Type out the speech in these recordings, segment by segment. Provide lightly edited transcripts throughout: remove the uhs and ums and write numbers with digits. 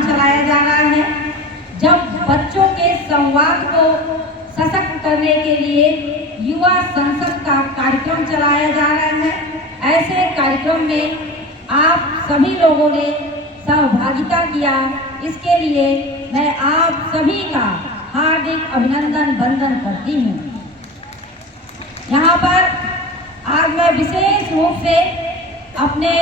अभियान चलाया जा रहा है। जब बच्चों के संवाद को सशक्त करने के लिए युवा संसद का कार्यक्रम चलाया जा रहा है। ऐसे कार्यक्रम में आप सभी लोगों ने सहभागिता किया, इसके लिए मैं आप सभी का हार्दिक अभिनंदन वंदन करती हूँ। यहाँ पर आज मैं विशेष रूप से अपने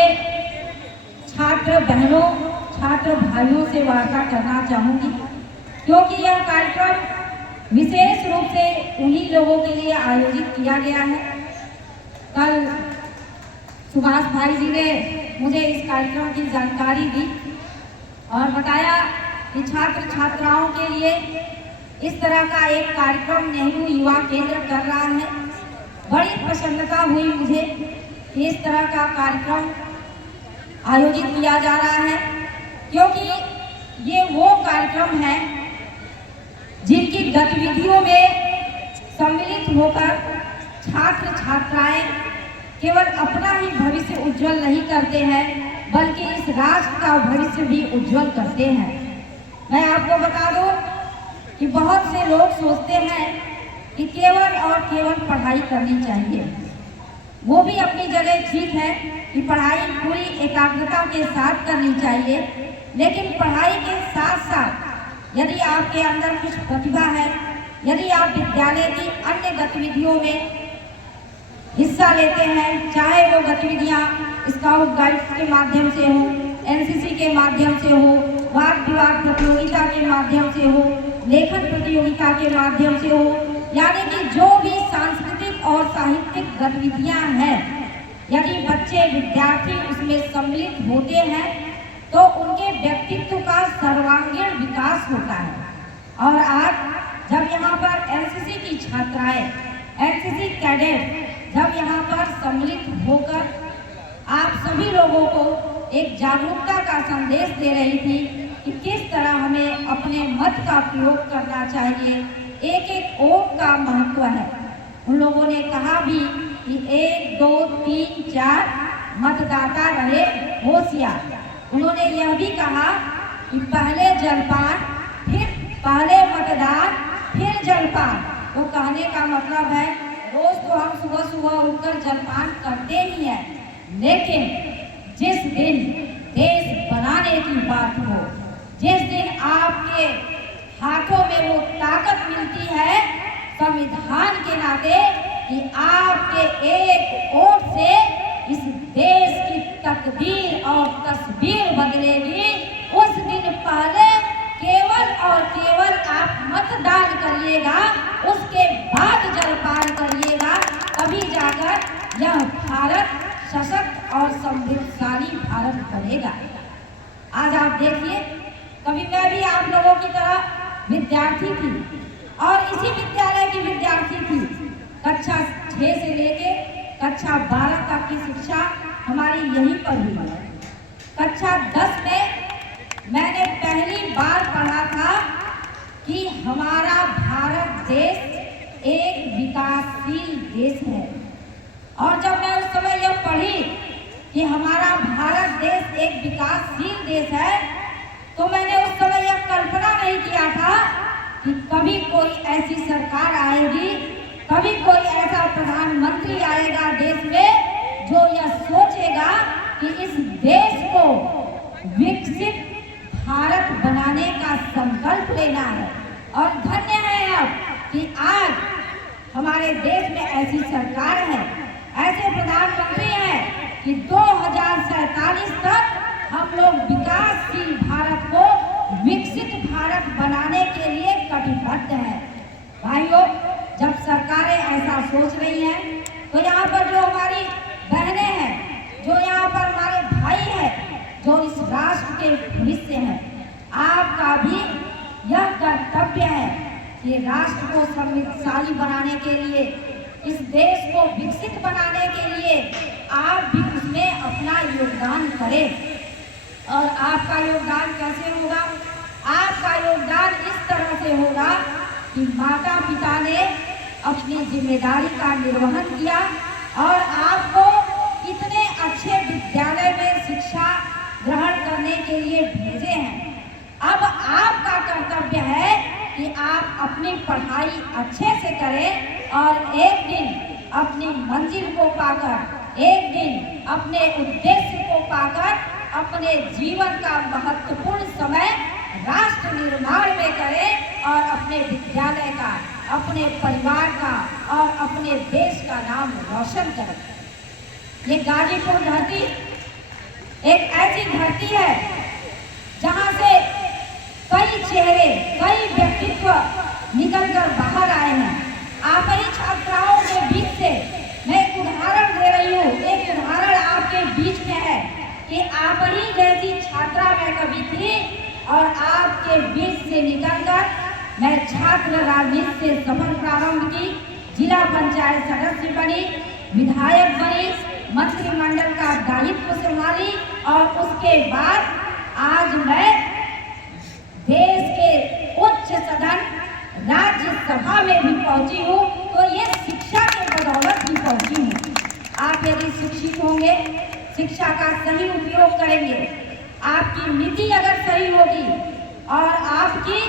छात्र बहनों, छात्र भाइयों से वार्ता करना चाहूँगी, क्योंकि यह कार्यक्रम विशेष रूप से उन्हीं लोगों के लिए आयोजित किया गया है। कल सुभाष भाई जी ने मुझे इस कार्यक्रम की जानकारी दी और बताया कि छात्र छात्राओं के लिए इस तरह का एक कार्यक्रम नेहरू युवा केंद्र कर रहा है। बड़ी प्रसन्नता हुई मुझे कि इस तरह का कार्यक्रम आयोजित किया जा रहा है, क्योंकि ये वो कार्यक्रम है जिनकी गतिविधियों में सम्मिलित होकर छात्र छात्राएं केवल अपना ही भविष्य उज्जवल नहीं करते हैं, बल्कि इस राष्ट्र का भविष्य भी उज्जवल करते हैं। मैं आपको बता दूं कि बहुत से लोग सोचते हैं कि केवल और केवल पढ़ाई करनी चाहिए। वो भी अपनी जगह ठीक है कि पढ़ाई पूरी एकाग्रता के साथ करनी चाहिए, लेकिन पढ़ाई के साथ साथ यदि आपके अंदर कुछ प्रतिभा है, यदि आप विद्यालय की अन्य गतिविधियों में हिस्सा लेते हैं, चाहे वो गतिविधियाँ स्काउट गाइड्स के माध्यम से हो, एनसीसी के माध्यम से हो, वाद विवाद प्रतियोगिता के माध्यम से हो, लेखन प्रतियोगिता के माध्यम से हो, यानी कि जो भी सांस्कृतिक और साहित्यिक गतिविधियाँ हैं, यदि बच्चे विद्यार्थी उसमें सम्मिलित होते हैं तो उनके व्यक्तित्व का सर्वांगीण विकास होता है। और आज जब यहाँ पर एनसीसी की छात्राएं, एनसीसी कैडेट जब यहाँ पर सम्मिलित होकर आप सभी लोगों को एक जागरूकता का संदेश दे रही थी कि किस तरह हमें अपने मत का प्रयोग करना चाहिए, एक एक वोट का महत्व है। उन लोगों ने कहा भी कि 1, 2, 3, 4 मतदाता रहे होशियार। उन्होंने यह भी कहा कि पहले जलपान, फिर पहले मतदान, फिर जलपान। तो कहने का मतलब है रोज तो हम सुबह सुबह उठकर जलपान करते ही हैं, लेकिन जिस दिन देश बनाने की बात हो, जिस दिन आपके हाथों में वो ताकत मिलती है संविधान के नाते कि आपके एक वोट से इस देश की तकदीर और तस्वीर बदलेगी, उस दिन पहले केवल और केवल आप मतदान करिएगा, उसके बाद जलपान करिएगा, तभी जाकर यह भारत सशक्त और समृद्धशाली भारत बनेगा। आज आप देखिए, कभी मैं भी आप लोगों की तरह विद्यार्थी थी और इसी विद्यालय की विद्यार्थी थी। कक्षा 6 से लेके कक्षा 12 तक की शिक्षा हमारी यहीं पर हुई है। कक्षा 10 में मैंने पहली बार पढ़ा था कि हमारा भारत देश एक विकासशील देश है। और जब मैं उस समय यह पढ़ी कि हमारा भारत देश एक विकासशील देश है, तो मैंने उस समय यह कल्पना नहीं किया था कि कभी कोई ऐसी सरकार आएगी, कभी कोई ऐसा प्रधानमंत्री आएगा देश में जो यह सोचेगा कि इस देश को विकसित भारत बनाने का संकल्प लेना है। और धन्य है अब कि आज हमारे देश में ऐसी सरकार है, ऐसे प्रधानमंत्री हैं कि 2047 तक हम लोग विकासशील भारत को विकसित भारत बनाने के लिए कटिबद्ध हैं। भाइयों, जब सरकारें ऐसा सोच रही हैं, तो यहाँ पर जो हमारी बहनें हैं, जो यहाँ पर हमारे भाई हैं, जो इस राष्ट्र के भविष्य हैं, आपका भी यह कर्तव्य है कि राष्ट्र को समृद्धशाली बनाने के लिए, इस देश को विकसित बनाने के लिए आप भी उसमें अपना योगदान करें। और आपका योगदान कैसे होगा? आपका योगदान इस तरह से होगा कि माता पिता ने अपनी जिम्मेदारी का निर्वहन किया और आपको इतने अच्छे विद्यालय में शिक्षा ग्रहण करने के लिए भेजे हैं। अपनी पढ़ाई अच्छे से करें और एक दिन अपनी मंजिल को पाकर, एक दिन अपने उद्देश्य को पाकर अपने जीवन का महत्वपूर्ण समय राष्ट्र निर्माण में करें और अपने विद्यालय का, अपने परिवार का और अपने देश का नाम रोशन करें। ये गाजीपुर धरती एक ऐसी धरती है जहां से कई चेहरे, कई व्यक्तित्व निकलकर बाहर आए हैं। आप ही छात्राओं के बीच से मैं एक उदाहरण दे रही हूँ। एक उदाहरण आपके बीच में है कि आप ही जैसी छात्रा मैं कभी थी और आपके बीच से निकलकर मैं छात्र राजनीति से सफर प्रारंभ की, जिला पंचायत सदस्य बनी, विधायक बनी, मंत्रिमंडल का दायित्व संभाली और उसके बाद आज मैं देश के उच्च सदन राज्यसभा में भी पहुंची हूँ। तो ये शिक्षा के बदौलत भी पहुंची हूँ। आप यदि शिक्षित होंगे, शिक्षा का सही उपयोग करेंगे, आपकी नीति अगर सही होगी और आपकी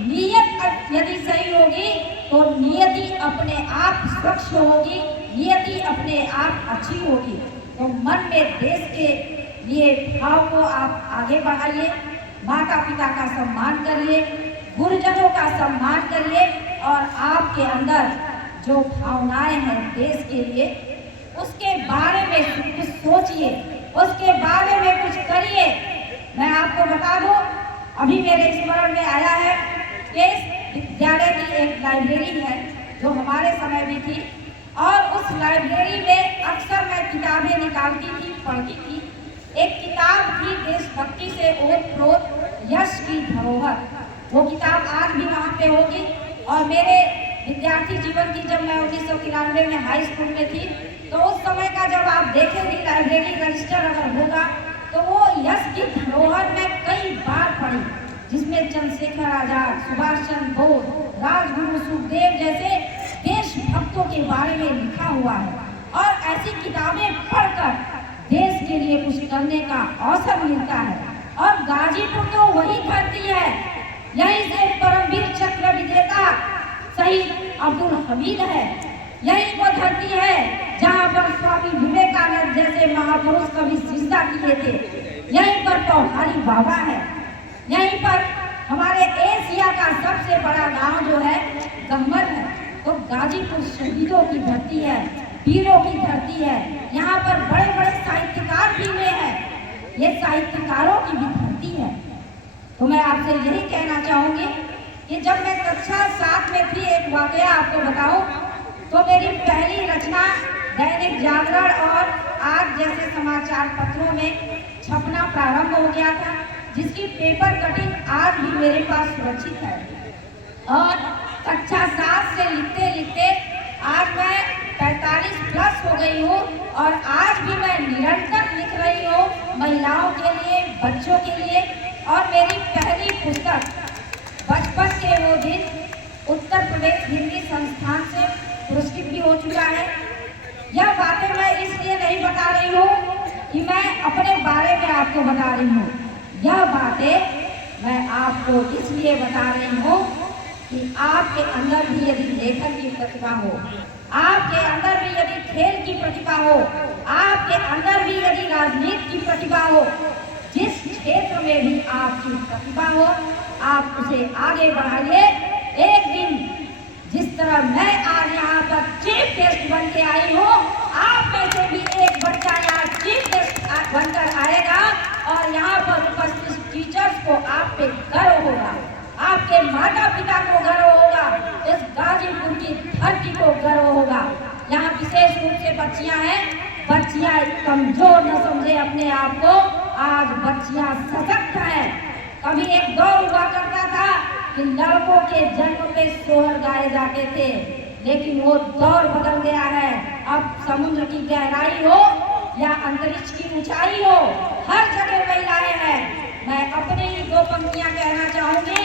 नीयत यदि सही होगी तो नियति अपने आप स्वच्छ होगी, नियति अपने आप अच्छी होगी। तो मन में देश के लिए भाव को आप आगे बढ़ाइए, माता पिता का सम्मान करिए, गुरुजनों का सम्मान करिए और आपके अंदर जो भावनाएं हैं देश के लिए, उसके बारे में कुछ सोचिए, उसके बारे में कुछ करिए। मैं आपको बता दूं, अभी मेरे स्मरण में आया है कि विद्यालय की एक लाइब्रेरी है जो हमारे समय में थी और उस लाइब्रेरी में अक्सर मैं किताबें निकालती थी, पढ़ती थी। एक किताब थी देशभक्ति से ओत-प्रोत यश की धरोहर। वो किताब आज भी वहाँ पे होगी और मेरे विद्यार्थी जीवन की जब मैं 1993 में हाई स्कूल में थी तो उस समय का जब आप देखेंगे लाइब्रेरी रजिस्टर अगर होगा तो वो यश की धरोहर में कई बार पढ़ी, जिसमें चंद्रशेखर आजाद, सुभाष चंद्र बोस, राजगुरु सुखदेव जैसे देशभक्तों के बारे में लिखा हुआ है। और ऐसी किताबें पढ़कर देश के लिए कुछ करने का अवसर मिलता है। और गाजीपुर तो वही धरती है, यहीं से परमवीर चक्र विजेता शहीद अब्दुल हमीद है। यही वो धरती है जहाँ पर स्वामी विवेकानंद जैसे महापुरुष कभी सिजदा किए थे। यहीं पर पौहारी बाबा है। यहीं पर हमारे एशिया का सबसे बड़ा गांव जो है गम्मर है। तो गाजीपुर शहीदों की धरती है, वीरों की धरती है। यहाँ पर बड़े बड़े साहित्यकार भी हुए हैं, ये साहित्यकारों की भी धरती है। तो मैं आपसे यही कहना चाहूंगी कि जब मैं कक्षा 7 में थी, एक वाकया आपको बताऊं, तो मेरी पहली रचना दैनिक जागरण और आज जैसे समाचार पत्रों में छपना प्रारंभ हो गया था, जिसकी पेपर कटिंग आज भी मेरे पास सुरक्षित है। और कक्षा 7 से लिखते लिखते आज मैं 45 प्लस हो गई हूँ और आज भी मैं निरंतर लिख रही हूँ महिलाओं के लिए, बच्चों के लिए। और मेरी पहली पुस्तक बचपन के वो दिन उत्तर प्रदेश हिंदी संस्थान से पुरस्कृत भी हो चुका है। यह बातें मैं इसलिए नहीं बता रही हूँ कि मैं अपने बारे में आपको बता रही हूँ, यह बातें मैं आपको इसलिए बता रही हूँ कि आपके अंदर भी यदि लेखन की प्रतिभा हो, आपके अंदर भी यदि खेल की प्रतिभा हो, आपके अंदर भी यदि राजनीति की प्रतिभा हो, जिस क्षेत्र में भी आपकी प्रतिभा हो, आप उसे आगे बढ़ाइए। एक दिन जिस तरह मैं आज यहाँ पर चीफ गेस्ट बन के आई हूँ, आप में से भी एक बच्चा यहाँ चीफ गेस्ट बनकर आएगा और यहाँ पर उपस्थित टीचर्स को आप पे गर्व होगा, आपके माता पिता को गर्व होगा, इस गाजीपुर की धरती को गर्व होगा। यहाँ विशेष रूप से बच्चियाँ हैं, बच्चियाँ कमजोर न समझे अपने आप को, आज बच्चियाँ सशक्त हैं। कभी एक दौर हुआ करता था कि लड़कों के जन्म पे सोहर गाए जाते थे, लेकिन वो दौर बदल गया है। अब समुद्र की गहराई हो या अंतरिक्ष की ऊंचाई हो, हर जगह महिलाएं हैं। मैं अपने ही दो पंक्तियां कहना चाहूंगी।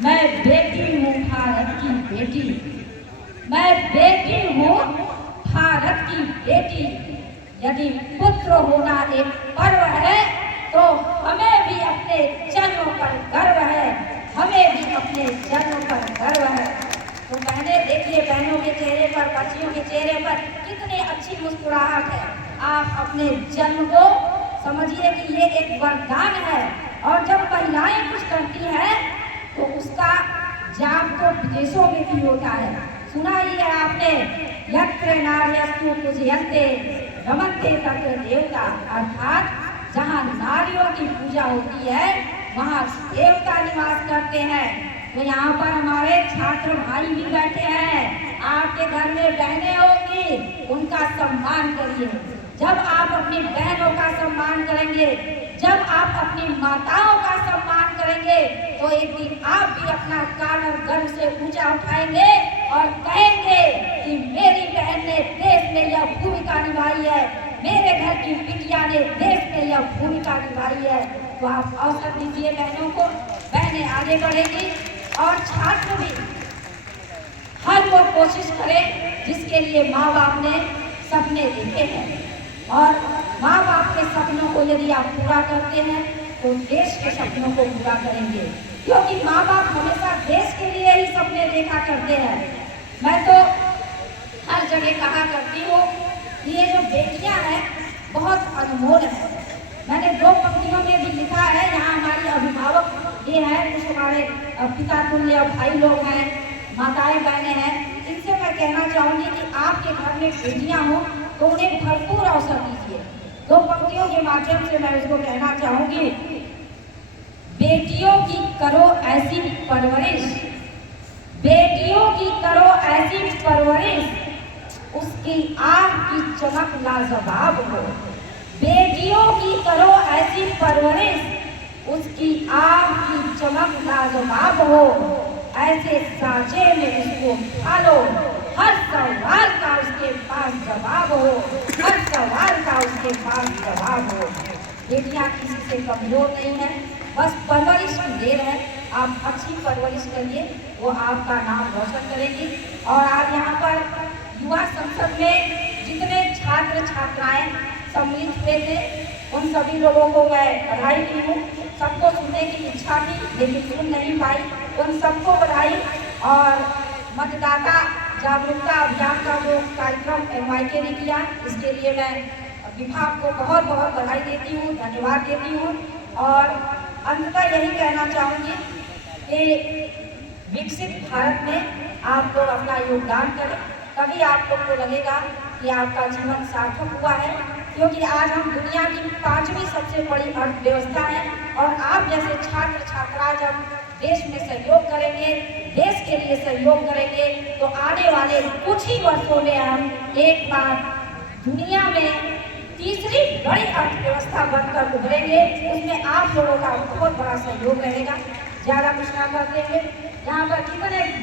मैं बेटी हूँ भारत की बेटी, मैं बेटी हूँ भारत की बेटी। यदि पुत्र होना एक पर्व है तो हमें भी अपने जन्मों पर गर्व है, हमें भी अपने अपने जन्म पर गर्व है। तो बहने देखिए, बहनों के चेहरे पर, बच्चियों के चेहरे पर कितनी अच्छी मुस्कुराहट है। आप अपने जन्म को समझिए कि ये एक वरदान है, और जब महिलाएं कुछ करती हैं तो उसका जाप तो विदेशों में भी होता है। सुना ही है आपने, यत्र नार्यस्तु पूजयन्ते रमन्ते तत्र देवता, अर्थात जहाँ नारियों की पूजा होती है वहाँ देवता निवास करते हैं। तो यहाँ पर हमारे छात्र भाई भी बैठे हैं, आपके घर में बहनें होंगी, उनका सम्मान करिए। जब आप अपनी बहनों का सम्मान करेंगे, जब आप अपनी माताओं का सम्मान करेंगे, तो एक दिन आप भी अपना कान और गर्व से ऊंचा उठाएंगे और कहेंगे कि मेरी बहन ने देश में यह भूमिका निभाई है, मेरे घर की बिटिया ने देश में यह भूमिका निभाई है। तो आप अवसर दीजिए बहनों को, बहनें आगे बढ़ेंगी। और छात्र भी हर वो कोशिश करें जिसके लिए माँ बाप ने सपने देखे हैं, और माँ बाप के सपनों को यदि आप पूरा करते हैं तो देश के सपनों को पूरा करेंगे, क्योंकि माँ बाप हमेशा देश के लिए ही सपने देखा करते हैं। मैं तो हर जगह कहा करती हूँ कि ये जो बेटियाँ हैं बहुत अनमोल है। मैंने 2 पंक्तियों में भी लिखा है, यहाँ हमारी अभिभावक ये है, कुछ हमारे पिता तुल्य भाई लोग हैं, माताएं बहनें हैं, इनसे मैं कहना चाहूँगी कि आपके घर में बेटियाँ हों तो उन्हें भरपूर अवसर दीजिए। 2 पंक्तियों के माध्यम से मैं उसको कहना चाहूँगी, बेटियों की करो ऐसी परवरिश, बेटियों की करो ऐसी परवरिश, उसकी आँख की चमक लाजवाब हो। बेटियों की करो ऐसी परवरिश, उसकी आँख की चमक लाजवाब हो। ऐसे साँचे में उसको ढालो, हर सवाल का उसके पास जवाब हो, हर सवाल का उसके पास जवाब हो। बेटियाँ किसी से कमजोर नहीं है, बस परवरिश की देर है। आप अच्छी परवरिश करिए, वो आपका नाम रोशन करेगी। और आज यहाँ पर युवा संसद में जितने छात्र छात्राएं सम्मिलित हुए थे, उन सभी लोगों को मैं बधाई दी हूँ। सबको सुनने की इच्छा थी लेकिन सुन नहीं पाई, उन सबको बधाई। और मतदाता जागरूकता अभियान का जो कार्यक्रम MYK ने किया, इसके लिए मैं विभाग को बहुत बहुत बधाई देती हूँ, धन्यवाद देती हूँ। और अंततः यही कहना चाहूँगी कि विकसित भारत में आप लोग अपना योगदान करें, तभी आप लोग को लगेगा कि आपका जीवन सार्थक हुआ है। क्योंकि आज हम दुनिया की 5वीं सबसे बड़ी अर्थव्यवस्था है, और आप जैसे छात्र छात्रा जब देश में सहयोग करेंगे, देश के लिए सहयोग करेंगे, तो आने वाले कुछ ही वर्षों में हम एक बार दुनिया में तीसरी बड़ी अर्थव्यवस्था बनकर उभरेंगे। उसमें आप लोगों का बहुत बड़ा सहयोग रहेगा। ज़्यादा कुछ ना करते हुए यहाँ पर कितने